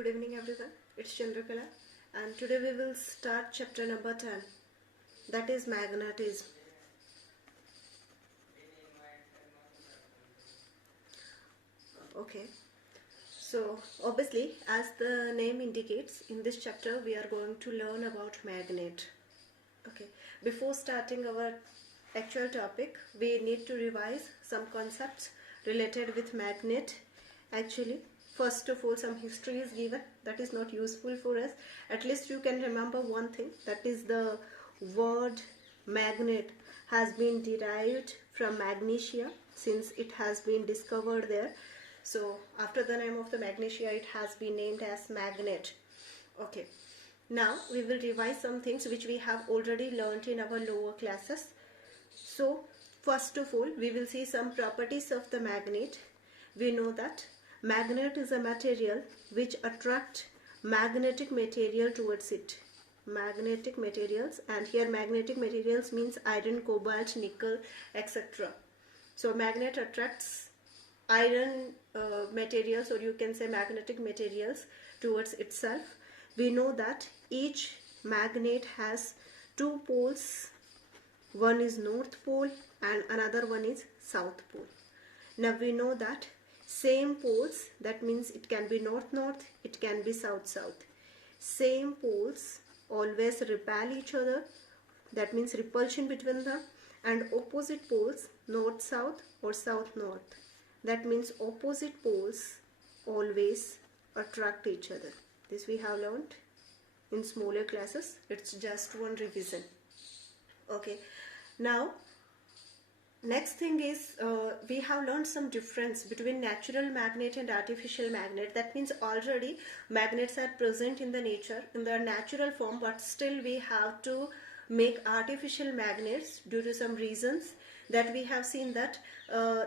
Good evening everyone, it's Chandrakala and today we will start chapter number 10, that is magnetism. Okay, so obviously as the name indicates, in this chapter we are going to learn about magnet. Okay, before starting our actual topic we need to revise some concepts related with magnet. Actually, first of all, some history is given that is not useful for us. At least you can remember one thing, that is the word magnet has been derived from magnesia, since it has been discovered there. So after the name of the magnesia it has been named as magnet. Okay, now we will revise some things which we have already learnt in our lower classes. So first of all, we will see some properties of the magnet. We know that magnet is a material which attracts magnetic material towards it. Magnetic materials, and here magnetic materials means iron, cobalt, nickel, etc. So magnet attracts iron materials, or you can say magnetic materials, towards itself. We know that each magnet has two poles. One is North Pole and another one is South Pole. Now we know that same poles, that means it can be north-north, it can be south-south. Same poles always repel each other, that means repulsion between them, and opposite poles, north-south or south-north, that means opposite poles always attract each other. This we have learned in smaller classes, it's just one revision. Okay, now next thing is we have learned some difference between natural magnet and artificial magnet. That means already magnets are present in the nature in their natural form, but still we have to make artificial magnets due to some reasons that we have seen that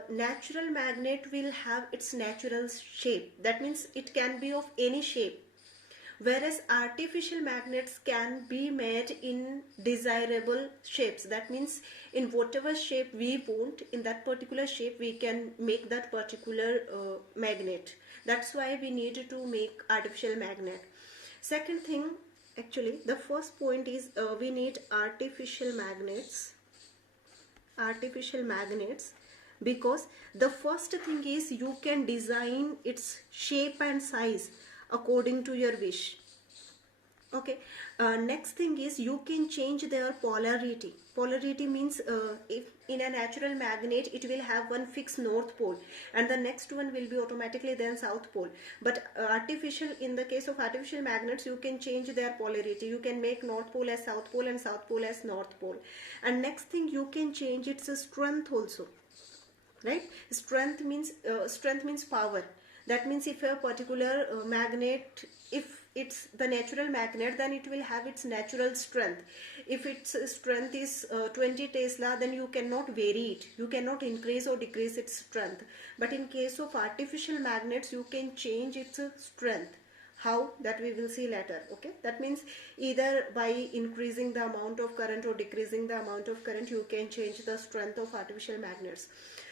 natural magnet will have its natural shape. That means it can be of any shape, whereas artificial magnets can be made in desirable shapes. That means in whatever shape we want, in that particular shape we can make that particular magnet. That's why we need to make artificial magnet. Second thing, actually the first point is we need artificial magnets. Artificial magnets, because the first thing is you can design its shape and size according to your wish. Okay, next thing is you can change their polarity. Polarity means if in a natural magnet it will have one fixed north pole and the next one will be automatically then south pole, but artificial, in the case of artificial magnets, you can change their polarity. You can make north pole as south pole and south pole as north pole. And next thing, you can change its strength also, right? Strength means power. That means if a particular magnet, if it's the natural magnet, then it will have its natural strength. If its strength is 20 Tesla, then you cannot vary it. You cannot increase or decrease its strength. But in case of artificial magnets, you can change its strength. How? That we will see later. Okay, that means either by increasing the amount of current or decreasing the amount of current, you can change the strength of artificial magnets.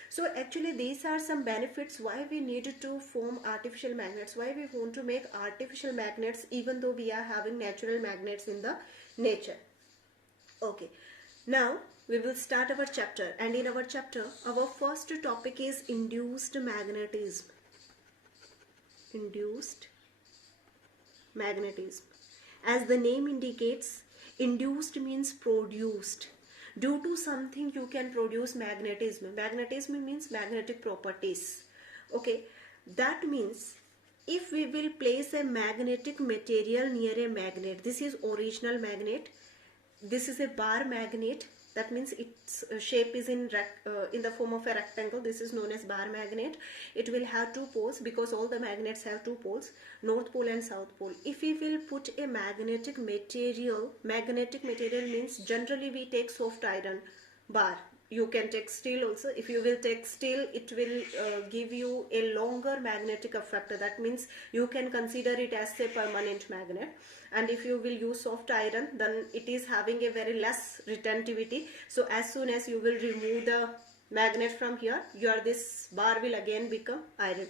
So actually these are some benefits why we need to form artificial magnets, why we want to make artificial magnets even though we are having natural magnets in the nature. Okay, now we will start our chapter, and in our chapter our first topic is induced magnetism. Induced magnetism. As the name indicates, induced means produced. Due to something you can produce magnetism. Magnetism means magnetic properties. Okay, that means if we will place a magnetic material near a magnet, this is original magnet, this is a bar magnet, that means its shape is in the form of a rectangle. This is known as bar magnet. It will have two poles, because all the magnets have two poles, north pole and south pole. If we will put a magnetic material means generally we take soft iron bar. You can take steel also. If you will take steel, it will give you a longer magnetic effect. That means you can consider it as a permanent magnet. And if you will use soft iron, then it is having a very less retentivity. So as soon as you will remove the magnet from here, this bar will again become iron.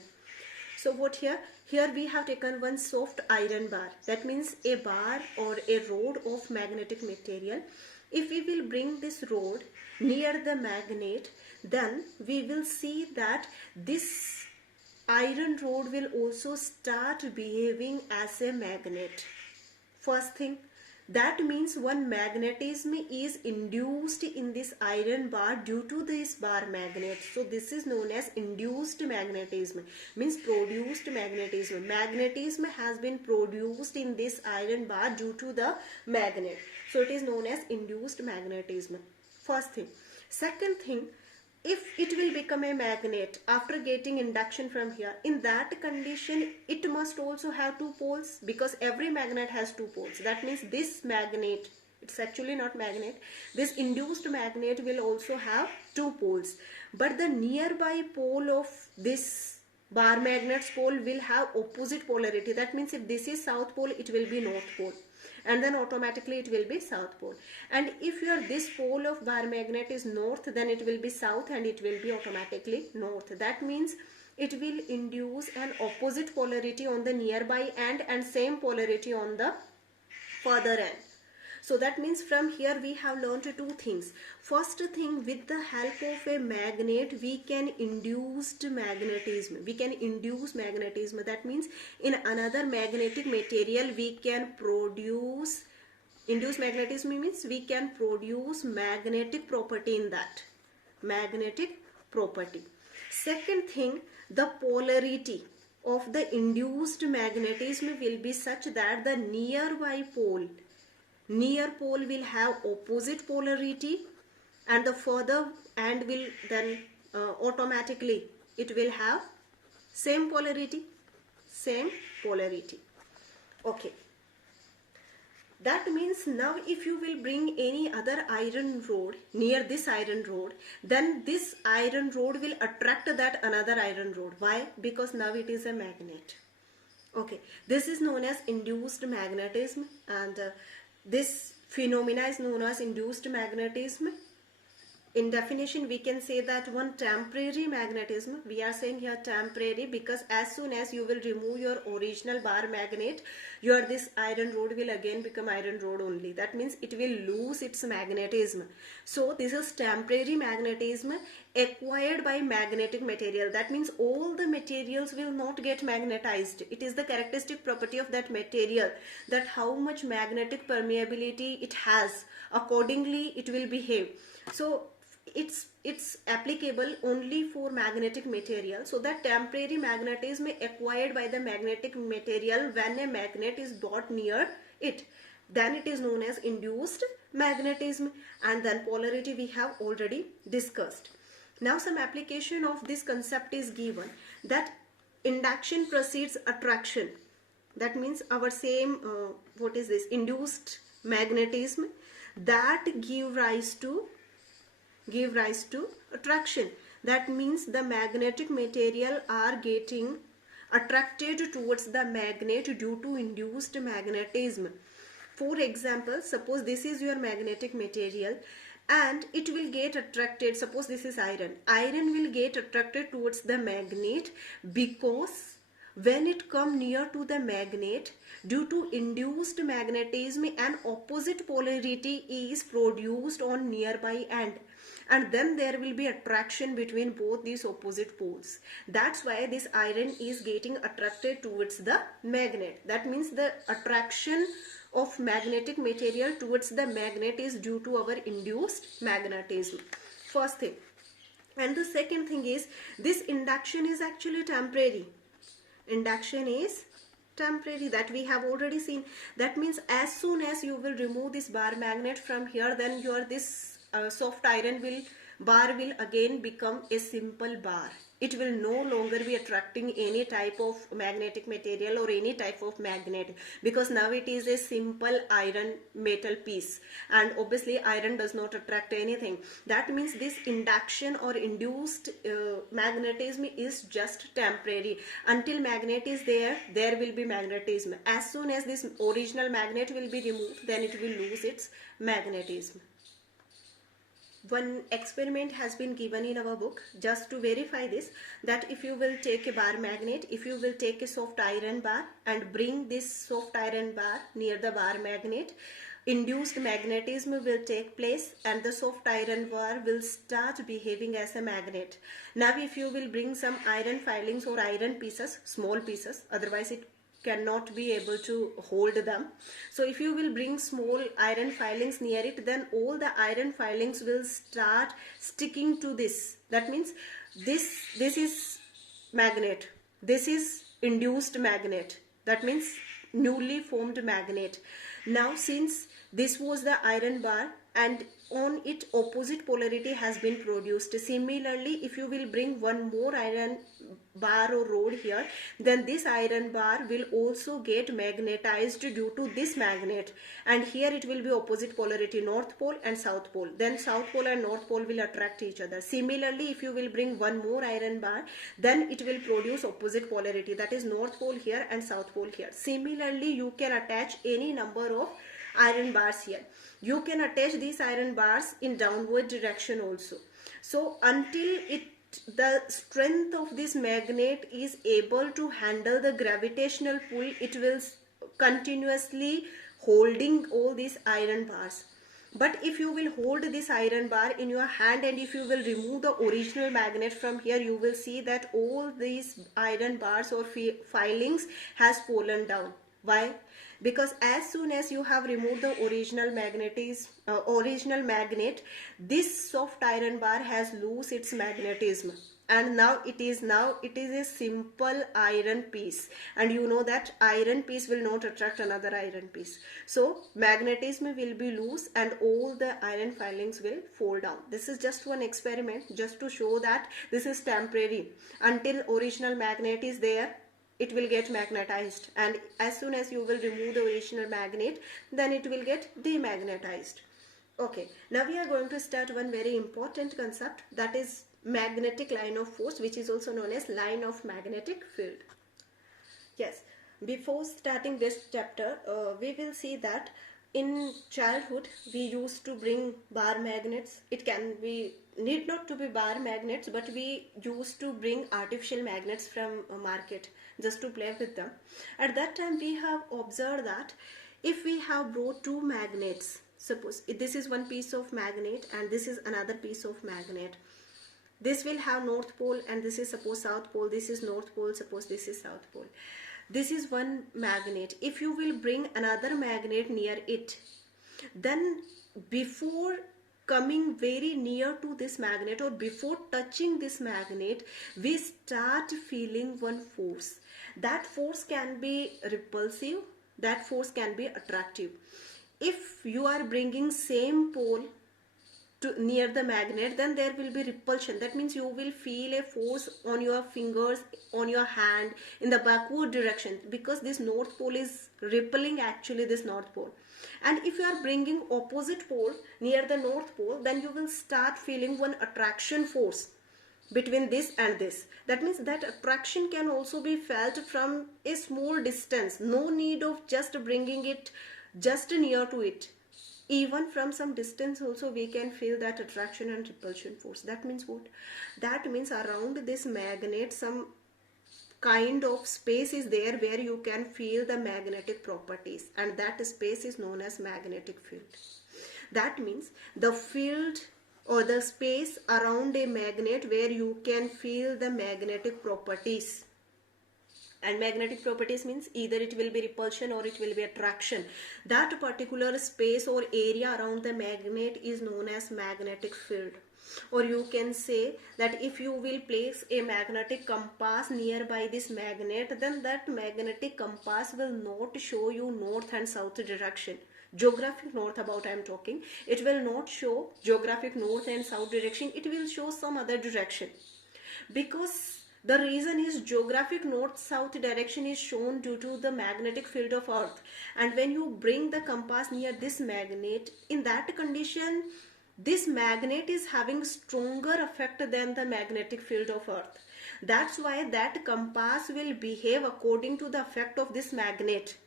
So what here here we have taken one soft iron bar, that means a bar or a rod of magnetic material. If we will bring this rod near the magnet, then we will see that this iron rod will also start behaving as a magnet. First thing, that means one magnetism is induced in this iron bar due to this bar magnet. So this is known as induced magnetism, means produced magnetism. Magnetism has been produced in this iron bar due to the magnet. So it is known as induced magnetism. First thing. Second thing, if it will become a magnet after getting induction from here, in that condition it must also have two poles, because every magnet has two poles. That means this magnet, it's actually not magnet, this induced magnet will also have two poles, but the nearby pole of this bar magnet's pole will have opposite polarity. That means if this is south pole, it will be north pole, and then automatically it will be south pole. And if your this pole of bar magnet is north, then it will be south and it will be automatically north. That means it will induce an opposite polarity on the nearby end and same polarity on the further end. So that means from here we have learned two things. First thing, with the help of a magnet we can induce magnetism. We can induce magnetism. That means in another magnetic material we can produce, induce magnetism means we can produce magnetic property in that. Magnetic property. Second thing, the polarity of the induced magnetism will be such that the nearby pole will have opposite polarity, and the further end will then automatically it will have same polarity. Okay, that means now if you will bring any other iron rod near this iron rod, then this iron rod will attract that another iron rod. Why? Because now it is a magnet. Okay, this is known as induced magnetism, and this phenomena is known as induced magnetism. In definition, we can say that one temporary magnetism, we are saying here temporary because as soon as you will remove your original bar magnet, your this iron rod will again become iron rod only. That means it will lose its magnetism. So this is temporary magnetism acquired by magnetic material. That means all the materials will not get magnetized. It is the characteristic property of that material that how much magnetic permeability it has. Accordingly, it will behave. So it's applicable only for magnetic material. So that temporary magnetism acquired by the magnetic material when a magnet is brought near it, then it is known as induced magnetism. And then polarity we have already discussed. Now some application of this concept is given, that induction precedes attraction. That means our same what is this induced magnetism that give rise to attraction. That means the magnetic material are getting attracted towards the magnet due to induced magnetism. For example, suppose this is your magnetic material and it will get attracted. Suppose this is iron will get attracted towards the magnet because when it come near to the magnet, due to induced magnetism, an opposite polarity is produced on nearby end, and then there will be attraction between both these opposite poles. That's why this iron is getting attracted towards the magnet. That means the attraction of magnetic material towards the magnet is due to our induced magnetism. First thing. And the second thing is, this induction is actually temporary. Induction is temporary, that we have already seen. That means as soon as you will remove this bar magnet from here, then your this soft iron bar will again become a simple bar. It will no longer be attracting any type of magnetic material or any type of magnet, because now it is a simple iron metal piece, and obviously iron does not attract anything. That means this induction or induced magnetism is just temporary. Until magnet is there will be magnetism. As soon as this original magnet will be removed, then it will lose its magnetism. one experiment has been given in our book just to verify this, that if you will take a bar magnet, if you will take a soft iron bar and bring this soft iron bar near the bar magnet, induced magnetism will take place and the soft iron bar will start behaving as a magnet. Now if you will bring some iron filings or iron pieces, small pieces, otherwise it cannot be able to hold them. So if you will bring small iron filings near it, then all the iron filings will start sticking to this. That means this is magnet, this is induced magnet, that means newly formed magnet. Now since this was the iron bar and on it opposite polarity has been produced, similarly if you will bring one more iron bar or rod here, then this iron bar will also get magnetized due to this magnet, and here it will be opposite polarity, north pole and south pole, then south pole and north pole will attract each other. Similarly if you will bring one more iron bar, then it will produce opposite polarity, that is north pole here and south pole here. Similarly you can attach any number of iron bars here. You can attach these iron bars in downward direction also. So until the strength of this magnet is able to handle the gravitational pull, it will continuously holding all these iron bars. But if you will hold this iron bar in your hand and if you will remove the original magnet from here, you will see that all these iron bars or filings has fallen down. Why? Because as soon as you have removed the original magnet, this soft iron bar has lost its magnetism, and now it is a simple iron piece, and you know that iron piece will not attract another iron piece. So magnetism will be loose and all the iron filings will fall down. This is just one experiment just to show that this is temporary. Until original magnet is there, it will get magnetized, and as soon as you will remove the original magnet, then it will get demagnetized. Okay, now we are going to start one very important concept, that is magnetic line of force, which is also known as line of magnetic field. Yes, before starting this chapter, we will see that in childhood we used to bring bar magnets. It can be, need not to be bar magnets, but we used to bring artificial magnets from a market just to play with them. At that time we have observed that if we have brought two magnets, suppose this is one piece of magnet and this is another piece of magnet, this will have north pole and this is suppose south pole, this is north pole, suppose this is south pole. This is one magnet. If you will bring another magnet near it, then before coming very near to this magnet or before touching this magnet, we start feeling one force. That force can be repulsive, that force can be attractive. If you are bringing same pole near the magnet, then there will be repulsion. That means you will feel a force on your fingers, on your hand, in the backward direction, because this north pole is repelling actually this north pole. And if you are bringing opposite pole near the north pole, then you will start feeling one attraction force between this and this. That means that attraction can also be felt from a small distance. No need of just bringing it just near to it. Even from some distance also we can feel that attraction and repulsion force. That means what? That means around this magnet some kind of space is there where you can feel the magnetic properties, and that space is known as magnetic field. That means the field or the space around a magnet where you can feel the magnetic properties. And magnetic properties means either it will be repulsion or it will be attraction. That particular space or area around the magnet is known as magnetic field. Or you can say that if you will place a magnetic compass nearby this magnet, then that magnetic compass will not show you north and south direction. Geographic north about I am talking. It will not show geographic north and south direction. It will show some other direction. Because the reason is geographic north-south direction is shown due to the magnetic field of Earth. And when you bring the compass near this magnet, in that condition, this magnet is having stronger effect than the magnetic field of Earth. That's why that compass will behave according to the effect of this magnet.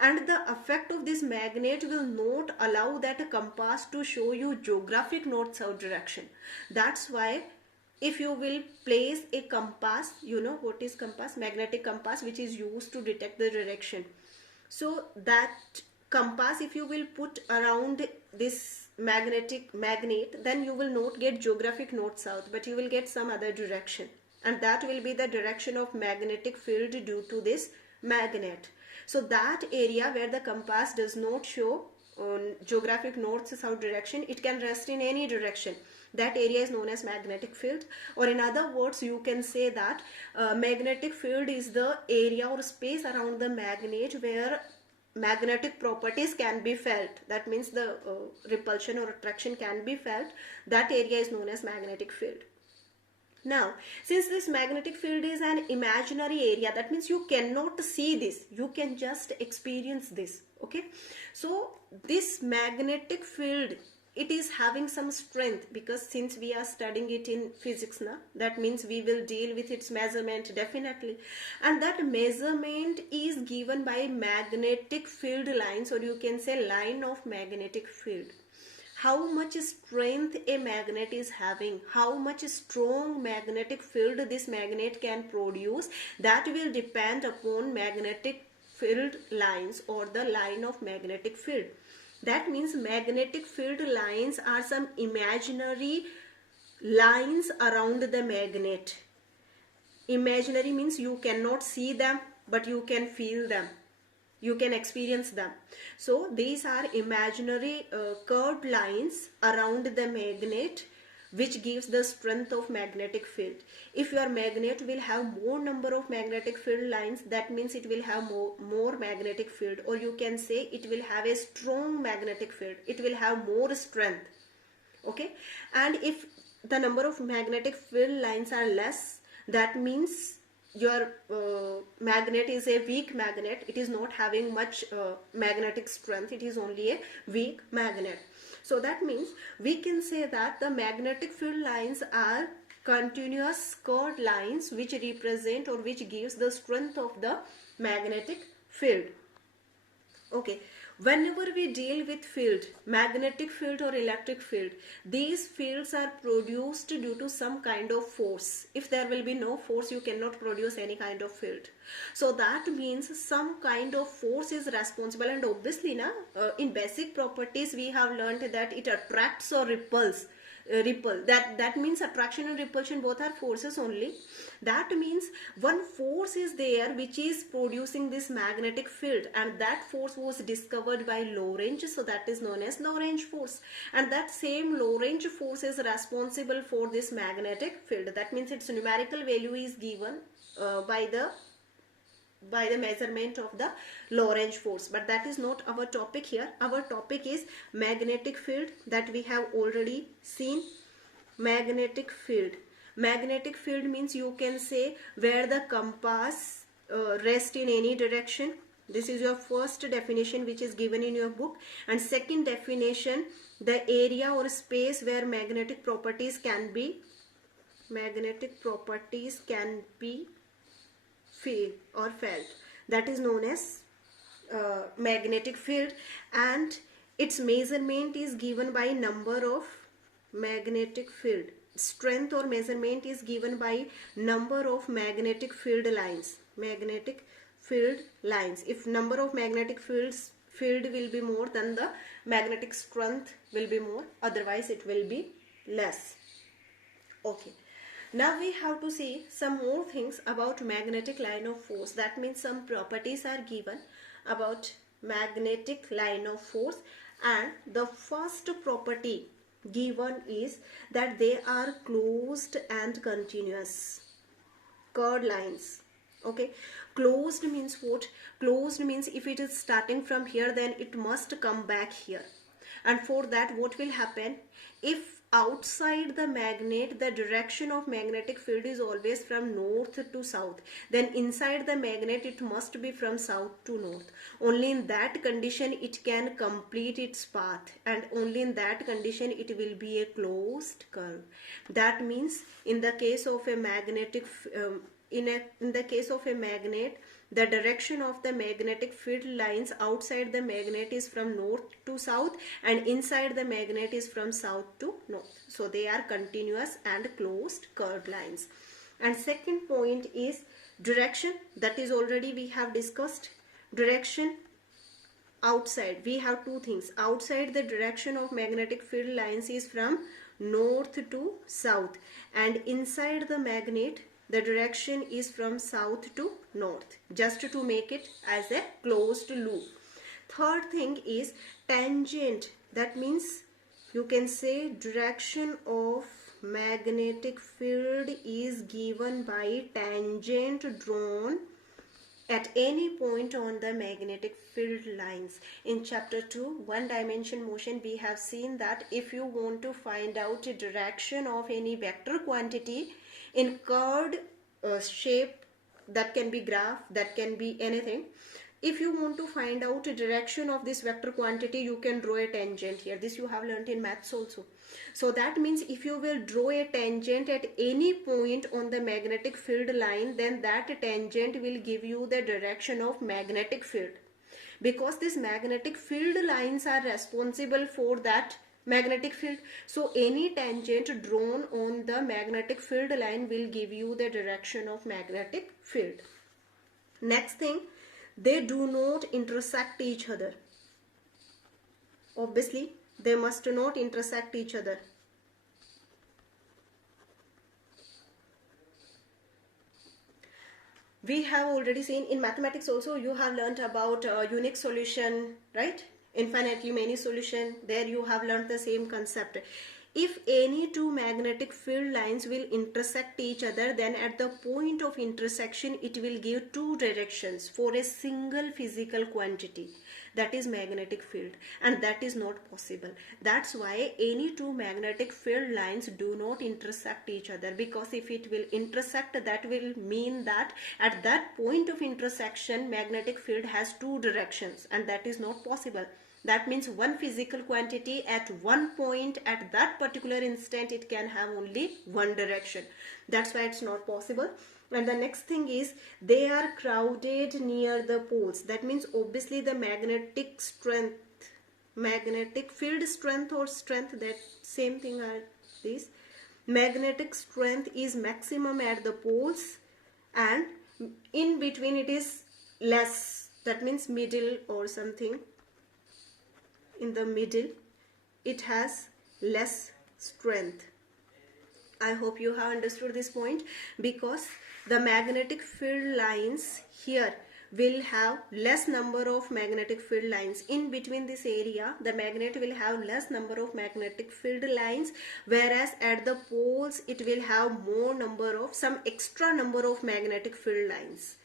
and the effect of this magnet will not allow that compass to show you geographic north-south direction. That's why if you will place a compass, you know what is compass? Magnetic compass, which is used to detect the direction. So that compass, if you will put around this magnet, then you will not get geographic north-south, but you will get some other direction, and that will be the direction of magnetic field due to this magnet. So that area where the compass does not show geographic north-south direction, it can rest in any direction. That area is known as magnetic field, or in other words you can say that magnetic field is the area or space around the magnet where magnetic properties can be felt. That means the repulsion or attraction can be felt. That area is known as magnetic field. Now, since this magnetic field is an imaginary area, that means you cannot see this, you can just experience this. Okay, so this magnetic field, it is having some strength, because since we are studying it in physics now, that means we will deal with its measurement definitely, and that measurement is given by magnetic field lines, or you can say line of magnetic field. How much strength a magnet is having, how much strong magnetic field this magnet can produce, that will depend upon magnetic field lines or the line of magnetic field. That means magnetic field lines are some imaginary lines around the magnet. Imaginary means you cannot see them, but you can feel them, you can experience them. So these are imaginary curved lines around the magnet, which gives the strength of magnetic field. If your magnet will have more number of magnetic field lines, that means it will have more magnetic field, or you can say it will have a strong magnetic field, it will have more strength. Okay, and if the number of magnetic field lines are less, that means your magnet is a weak magnet, it is not having much magnetic strength, it is only a weak magnet. So that means we can say that the magnetic field lines are continuous curved lines which represent or which gives the strength of the magnetic field. Okay, whenever we deal with field, magnetic field or electric field, these fields are produced due to some kind of force. If there will be no force, you cannot produce any kind of field. So that means some kind of force is responsible, and obviously in basic properties we have learned that it attracts or repels. That means attraction and repulsion both are forces only. That means one force is there which is producing this magnetic field, and that force was discovered by Lorentz, so that is known as Lorentz force, and that same Lorentz force is responsible for this magnetic field. That means its numerical value is given by the measurement of the Lorentz force, but that is not our topic here. Our topic is magnetic field, that we have already seen. Magnetic field means you can say where the compass rests in any direction. This is your first definition which is given in your book, and second definition, the area or space where magnetic properties can be feel or felt, that is known as magnetic field, and its measurement is given by number of magnetic field. Strength or measurement is given by number of magnetic field lines. If number of magnetic field will be more, then the magnetic strength will be more, otherwise it will be less. Okay, now we have to see some more things about magnetic line of force. That means some properties are given about magnetic line of force, and the first property given is that they are closed and continuous curved lines. Okay, closed means what? Closed means if it is starting from here, then it must come back here, and for that what will happen? If outside the magnet the direction of magnetic field is always from north to south, then inside the magnet it must be from south to north. Only in that condition it can complete its path, and only in that condition it will be a closed curve. That means in the case of a magnetic in the case of a magnet, the direction of the magnetic field lines outside the magnet is from north to south and inside the magnet is from south to north. So they are continuous and closed curved lines. And second point is direction, that is already we have discussed. Direction outside, we have two things. Outside, the direction of magnetic field lines is from north to south, and inside the magnet the direction is from south to north, just to make it as a closed loop. Third thing is tangent, that means you can say direction of magnetic field is given by tangent drawn at any point on the magnetic field lines. In chapter 2, one dimension motion, we have seen that if you want to find out a direction of any vector quantity in curved shape, that can be graph, that can be anything. If you want to find out a direction of this vector quantity, you can draw a tangent here. This you have learnt in maths also. So that means if you will draw a tangent at any point on the magnetic field line, then that tangent will give you the direction of magnetic field. Because these magnetic field lines are responsible for that magnetic field. So any tangent drawn on the magnetic field line will give you the direction of magnetic field. Next thing, they do not intersect each other. Obviously, they must not intersect each other. We have already seen in mathematics also, you have learnt about unique solution, right? Infinitely many solution. There you have learnt the same concept. If any two magnetic field lines will intersect each other, then at the point of intersection it will give two directions for a single physical quantity, that is magnetic field, and that is not possible. That's why any two magnetic field lines do not intersect each other, because if it will intersect, that will mean that at that point of intersection magnetic field has two directions, and that is not possible. That means one physical quantity at one point at that particular instant, it can have only one direction. That's why it's not possible. And the next thing is they are crowded near the poles. That means obviously the magnetic strength, magnetic field strength or strength, that same thing are these. Magnetic strength is maximum at the poles, and in between it is less. That means middle or something. In the middle it has less strength. I hope you have understood this point, because the magnetic field lines here will have less number of magnetic field lines. In between this area, the magnet will have less number of magnetic field lines, whereas at the poles it will have more number of, some extra number of magnetic field lines.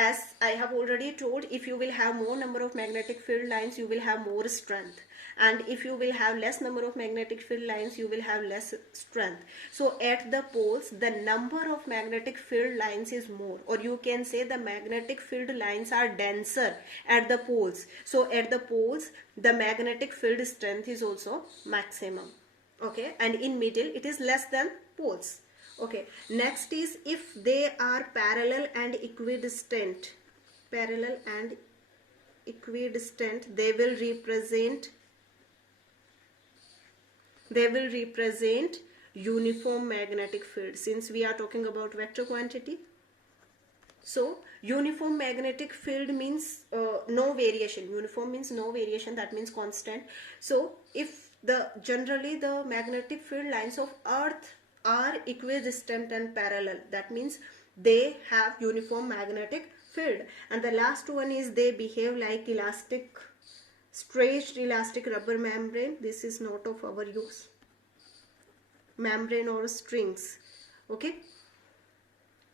As I have already told, if you will have more number of magnetic field lines, you will have more strength. And if you will have less number of magnetic field lines, you will have less strength. So at the poles, the number of magnetic field lines is more. Or you can say the magnetic field lines are denser at the poles. So at the poles, the magnetic field strength is also maximum. Okay, and in middle, it is less than poles. Okay, next is if they are parallel and equidistant. Parallel and equidistant, they will represent uniform magnetic field, since we are talking about vector quantity. So uniform magnetic field means no variation. Uniform means no variation, that means constant. So if generally the magnetic field lines of Earth are equidistant and parallel, that means they have uniform magnetic field. And the last one is they behave like elastic, stretched elastic rubber membrane. This is not of our use. Membrane or strings. Okay.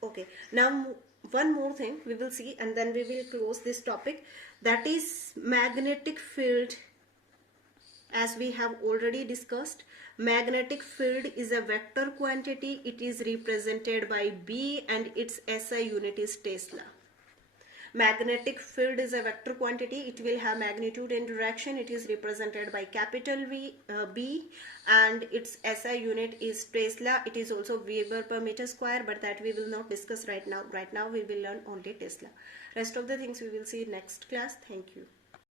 Okay. Now one more thing we will see, and then we will close this topic. That is magnetic field. As we have already discussed, magnetic field is a vector quantity. It is represented by B and its SI unit is Tesla. Magnetic field is a vector quantity. It will have magnitude and direction. It is represented by capital B, and its SI unit is Tesla. It is also Weber per meter square, but that we will not discuss right now. Right now we will learn only Tesla. Rest of the things we will see next class. Thank you.